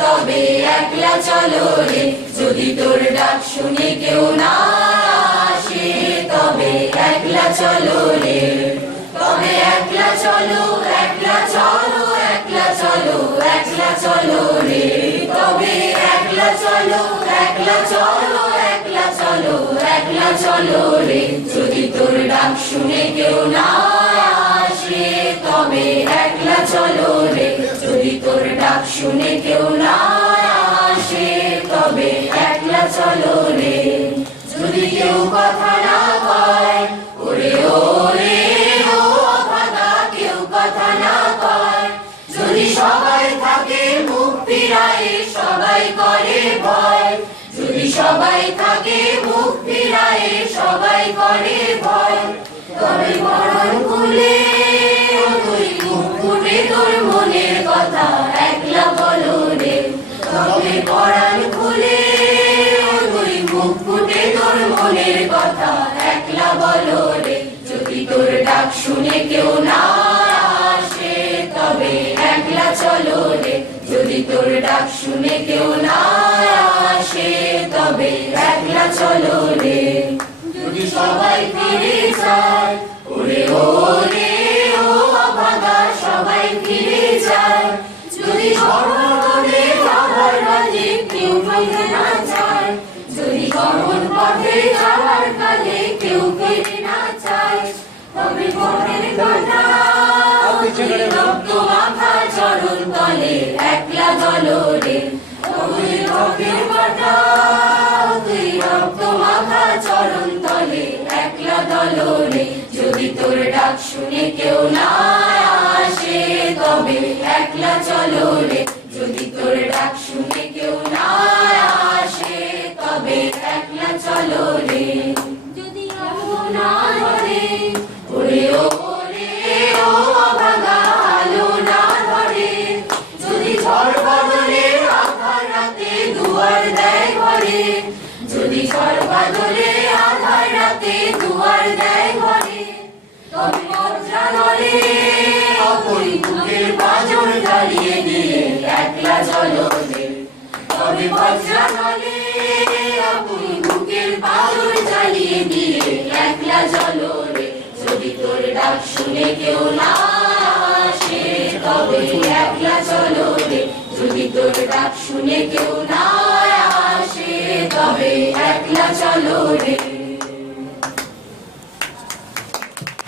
তবে একলা চলো রে, যদি তোর ডাক শুনে কেউ না আসে, তবে একলা চলো রে, তবে একলা চলো, একলা চলো, একলা চলো, একলা চলো রে, তবে একলা চলো, একলা চলো, একলা চলো, একলা চলো রে, যদি তোর ডাক শুনে কেউ না আসে, তবে একলা চলো রে, যদি তোর ডাক শুনে কেউ না আসে, তবে একলা চলো রে, যদি কেউ কথা না কয়, ওরে ওরে ও অভাগা, কেউ কথা না কয়, যদি সবাই থাকে মুখ ফিরায়ে, সবাই করে ভয়, যদি সবাই থাকে মুখ ফিরায়ে, সবাই করে ভয়, তবে পরাণ খুলে তুই মুখ ফুটে তোর মনের কথা একলা বলো রে, তবে পরাণ খুলে তুই মুখ ফুটে তোর মনের কথা একলা বলো রে, যদি তোর ডাক শুনে কেউ না আসে, তবে একলা চলো রে, যদি তোর ডাক শুনে কেউ না আসে, তবে একলা চলো রে, যদি সবাই ফিরে যায়, ওরে ওরে ও অভাগা, সবাই ফিরে যায়, যদি সর্বদে যাবার কাজে কেউ ফিরে না যায়, যদি গমন পথে যাওয়ার কাজে কেউ ফিরে না চায়, তবে পথের কথা রক্ত মাখা চরণ তলে একলা চলো রে, তবে পথের কথা তুই রক্ত মাখা চরণ তলে একলা চলো রে, যদি তোর ডাক শুনে কেউ না আসে, তবে একলা চলো রে, যদি তোর ডাক শুনে কেউ না আসে, তবে একলা চলো রে, যদি আলো না ধরে, ওরে ওরে ও অভাগা আলো না ধরে, যদি ঝড় বদলে আধার রাতে দুয়ার দেয় ঘরে, যদি ঝড় বদলে আধার রাতে দুয়ার দেয় ঘরে, তবে বজ্রা নলে অপরি বুকের পাঁজর জ্বালিয়ে দিয়ে একলা চলো রে, তবে বজ্রা নলে অপরি বুকের পাঁজর জ্বালিয়ে দিয়ে একলা চলো রে, যদি তোর ডাক শুনে কেউ না আসে, তবে একলা চলো রে, যদি তোর ডাক শুনে কেউ না আসে, তবে একলা চলো রে।